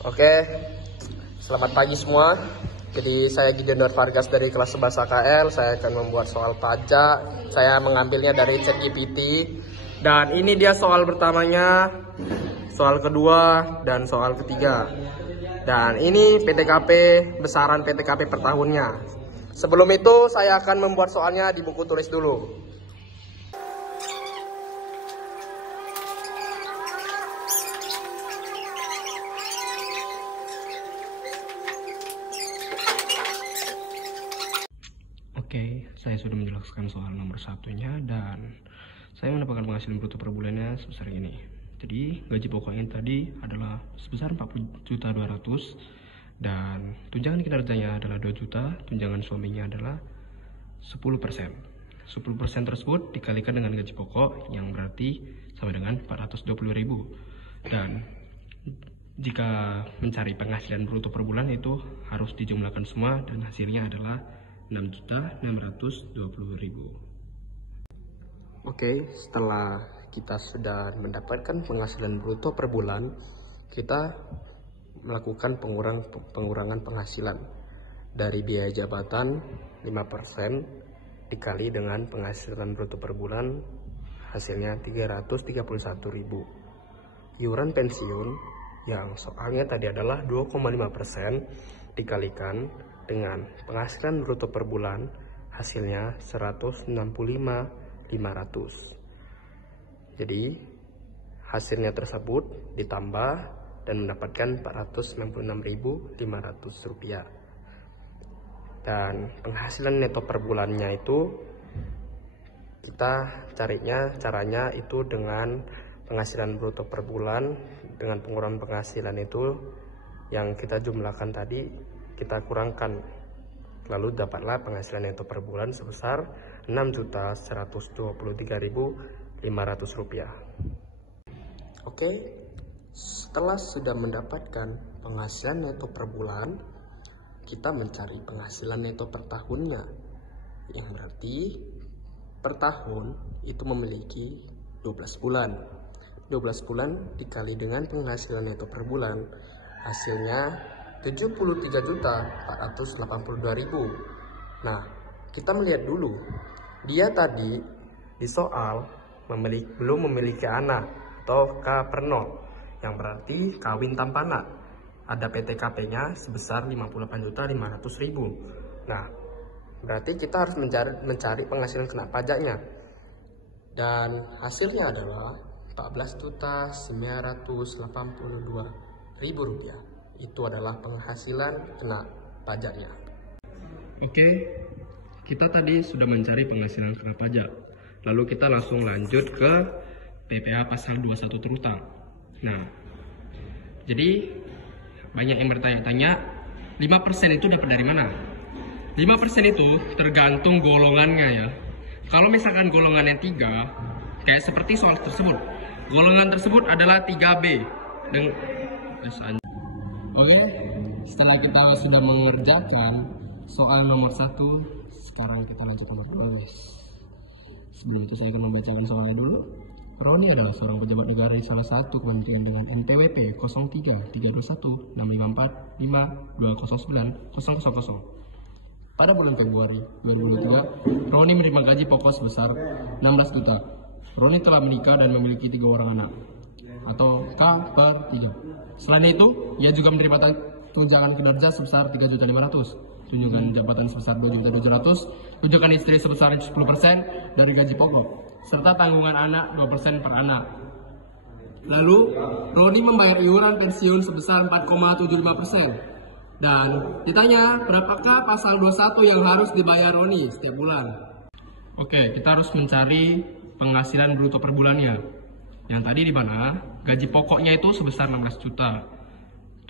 Oke, selamat pagi semua. Jadi saya Gideon Vargas dari kelas 11 AKL. Saya akan membuat soal pajak. Saya mengambilnya dari ChatGPT. Dan ini dia soal pertamanya, soal kedua, dan soal ketiga. Dan ini PTKP, besaran PTKP per tahunnya. Sebelum itu saya akan membuat soalnya di buku tulis dulu. Oke, saya sudah menjelaskan soal nomor satunya dan saya mendapatkan penghasilan bruto per bulannya sebesar ini. Jadi gaji pokoknya tadi adalah sebesar 40.200.000 dan tunjangan kinerjanya adalah 2 juta, tunjangan suaminya adalah 10%. 10% tersebut dikalikan dengan gaji pokok yang berarti sama dengan 420.000. Dan jika mencari penghasilan bruto per bulan itu harus dijumlahkan semua dan hasilnya adalah 6.620.000. Oke, setelah kita sudah mendapatkan penghasilan bruto per bulan, kita melakukan pengurangan penghasilan dari biaya jabatan 5% dikali dengan penghasilan bruto per bulan, hasilnya 331.000. Iuran pensiun yang soalnya tadi adalah 2,5% dikalikan dengan penghasilan bruto per bulan, hasilnya 165.500. Jadi hasilnya tersebut ditambah dan mendapatkan 496.500 rupiah. Dan penghasilan neto per bulannya itu kita caranya itu dengan penghasilan bruto per bulan dengan pengurangan penghasilan itu yang kita jumlahkan tadi kita kurangkan, lalu dapatlah penghasilan neto per bulan sebesar 6.123.500 rupiah. Oke, setelah sudah mendapatkan penghasilan neto per bulan, kita mencari penghasilan neto per tahunnya, yang berarti per tahun itu memiliki 12 bulan. 12 bulan dikali dengan penghasilan neto per bulan, hasilnya 73.482.000. Nah, kita melihat dulu, dia tadi di soal belum memiliki anak atau K per 0, yang berarti kawin tanpa anak. Ada PTKP-nya sebesar 58.500.000. Nah, berarti kita harus mencari penghasilan kena pajaknya. Dan hasilnya adalah 14.982.000 rupiah. Itu adalah penghasilan kena pajaknya. Oke, kita tadi sudah mencari penghasilan kena pajak. Lalu kita langsung lanjut ke PPh pasal 21 terutang. Nah, jadi banyak yang bertanya-tanya, 5% itu dapat dari mana? 5% itu tergantung golongannya ya. Kalau misalkan golongannya 3, kayak seperti soal tersebut. Golongan tersebut adalah 3B. Oke, setelah kita sudah mengerjakan soal nomor 1, sekarang kita lanjut nomor 2. Sebelum itu saya akan membacakan soalnya dulu. Roni adalah seorang pejabat negara di salah satu kementerian dengan NPWP 03-321-654-5209-000. Pada bulan Februari 2022, Roni menerima gaji pokok sebesar 16 juta. Roni telah menikah dan memiliki 3 orang anak, atau K per 3. Selain itu, ia juga menerima tunjangan kinerja sebesar 3.500.000, tunjangan jabatan sebesar 2.700.000, tunjangan istri sebesar 10% dari gaji pokok, serta tanggungan anak 2% per anak. Lalu, Roni membayar iuran pensiun sebesar 4,75%. Dan ditanya, berapakah pasal 21 yang harus dibayar Roni setiap bulan? Oke, kita harus mencari penghasilan bruto per bulannya. Yang tadi di mana gaji pokoknya itu sebesar 16 juta,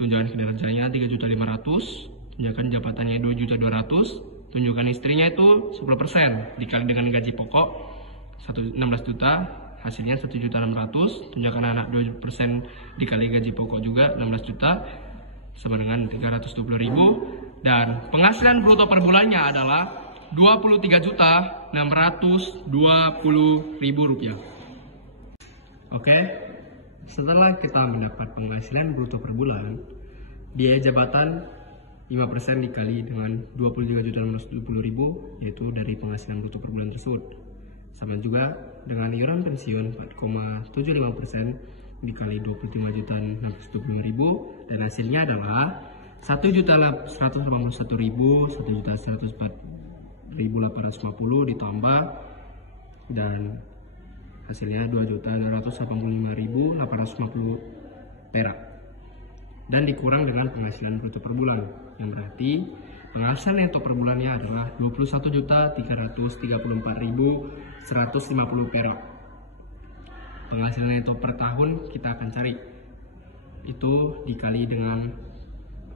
tunjangan kinerjanya 3.500.000, tunjangan jabatannya 2.200.000, tunjangan istrinya itu 10% dikali dengan gaji pokok 16 juta, hasilnya 1.600.000, tunjangan anak 2% dikali gaji pokok juga 16 juta sama dengan 320.000, dan penghasilan bruto per bulannya adalah 23.620.000 rupiah. Oke, setelah kita mendapat penghasilan bruto per bulan, biaya jabatan 5% dikali dengan 23.670.000, yaitu dari penghasilan bruto per bulan tersebut. Sama juga dengan iuran pensiun 4,75% dikali 25.670.000, dan hasilnya adalah 1.181.000, 1.104.850 ditambah, dan hasilnya 2.685.850 perak, dan dikurang dengan penghasilan bruto per bulan, yang berarti penghasilan neto per bulannya adalah 21.334.150 perak. Penghasilan neto per tahun kita akan cari, itu dikali dengan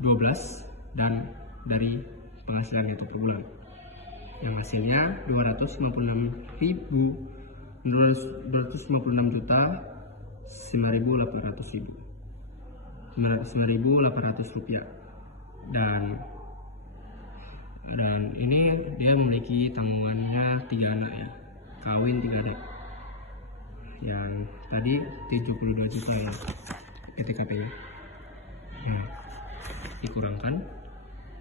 12 dan dari penghasilan neto per bulan, yang hasilnya 256.900.800 rupiah. Dan ini dia memiliki tanggungannya 3 anak ya, kawin 3 adik, yang tadi 72 juta ya PTKP nya. Nah, dikurangkan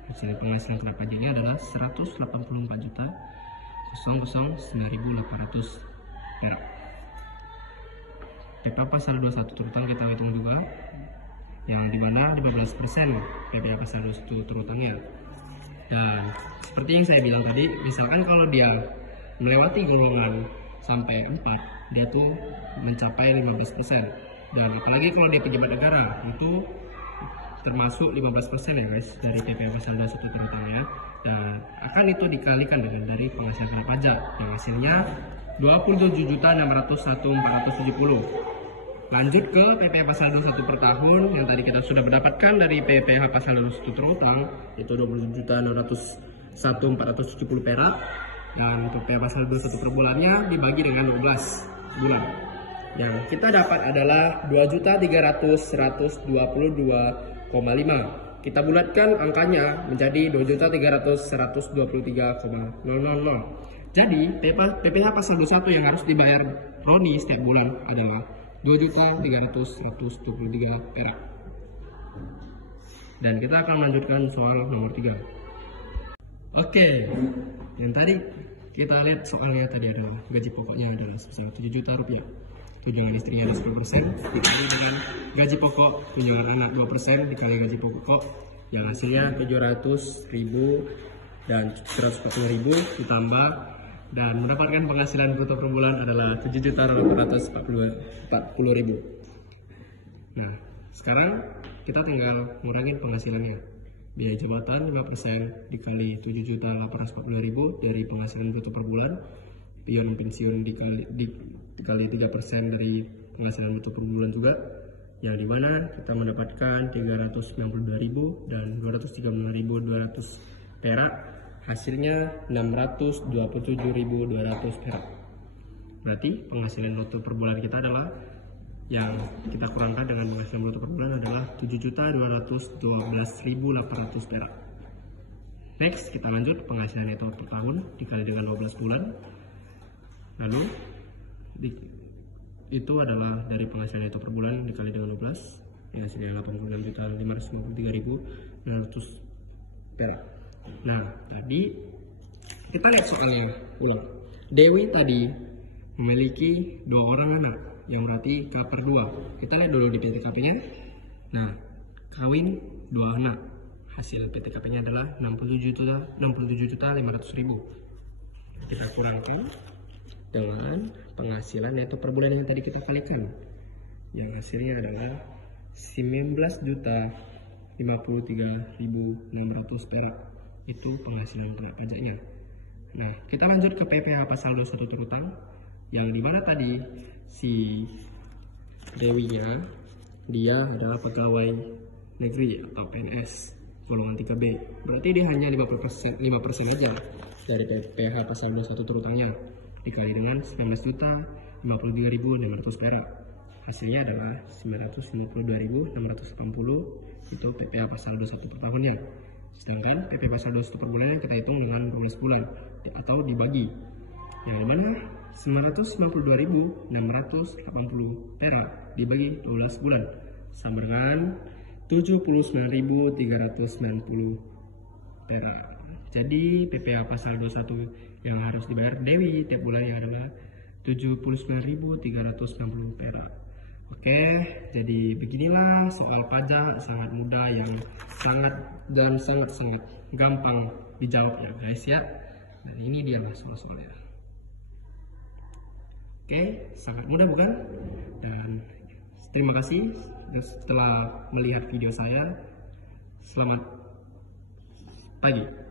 hasil penghasilan kena pajaknya adalah 184.009.800 perak. PPh pasal 21 terutang kita hitung juga, yang dimana 15% PPh pasal 21 terutangnya. Dan seperti yang saya bilang tadi, misalkan kalau dia melewati golongan sampai 4, dia tuh mencapai 15%. Dan apalagi kalau dia pejabat negara, itu termasuk 15% ya guys dari PPh pasal 21 terutangnya, dan akan itu dikalikan dengan dari penghasilan kena pajak yang hasilnya 27.601.470. Lanjut ke PPh pasal 21 per tahun yang tadi kita sudah mendapatkan dari PPh pasal 21 terutang, itu 27.601.470 perak, dan untuk PPh pasal 21 per bulannya dibagi dengan 12 bulan. Yang kita dapat adalah 2.300.122,5. Kita bulatkan angkanya menjadi 2.300.123,000. Jadi PPh pasal 21 yang harus dibayar Roni setiap bulan adalah 2.300.123 perak. Dan kita akan melanjutkan soal nomor 3. Oke, yang tadi kita lihat soalnya tadi adalah gaji pokoknya adalah sebesar 7 juta rupiah. Tunjangan istrinya ada 10% dikali dengan gaji pokok, tunjangan anak 2% dikali gaji pokok, yang hasilnya 700.000 dan 140.000 ditambah, dan mendapatkan penghasilan bruto per bulan adalah 7.840.000. Nah, sekarang kita tinggal ngurangin penghasilannya. Biaya jabatan 5% dikali 7.840.000 dari penghasilan bruto per bulan. Iuran pensiun dikali 3% dari penghasilan bruto per bulan juga, yang dimana kita mendapatkan 392.000 dan 235.200 perak, hasilnya 627.200 perak. Berarti penghasilan bruto per bulan kita adalah, yang kita kurangkan dengan penghasilan bruto per bulan adalah 7.212.800 perak. Next, kita lanjut penghasilan neto per tahun dikali dengan 12 bulan. Lalu itu adalah dari penghasilan neto per bulan dikali dengan 12, yang hasilnya 86.553.600 perak. Nah, tadi kita lihat soalnya ulang. Dewi tadi memiliki 2 orang anak, yang berarti K per 2. Kita lihat dulu di PTKP-nya. Nah, kawin 2 anak. Hasil PTKP-nya adalah 67.500.000. Kita kurangkan dengan penghasilan neto per bulan yang tadi kita kalikan, yang hasilnya adalah 19.053.600 perak. Itu penghasilan kena pajaknya. Nah, kita lanjut ke PPh pasal 21 terutang, yang dimana tadi si Dewinya dia adalah pegawai negeri atau PNS golongan 3B. Berarti dia hanya 5% aja dari PPh pasal 21 terutangnya, dikali dengan 19.053.600 perak. Hasilnya adalah 952.680. Itu PPh pasal 21 per tahunnya. Sedangkan PPh pasal 21 per bulannya kita hitung dengan 12 bulan atau dibagi, yang dimana 992.680 perak dibagi 12 bulan sama dengan 79.390 perak. Jadi PPh pasal 21 yang harus dibayar Dewi tiap bulannya adalah 79.360 perak. Oke, jadi beginilah soal pajak sangat mudah yang sangat gampang dijawab ya guys ya. Dan ini dia soal-soalnya. Oke, sangat mudah bukan? Dan terima kasih setelah melihat video saya. Selamat pagi.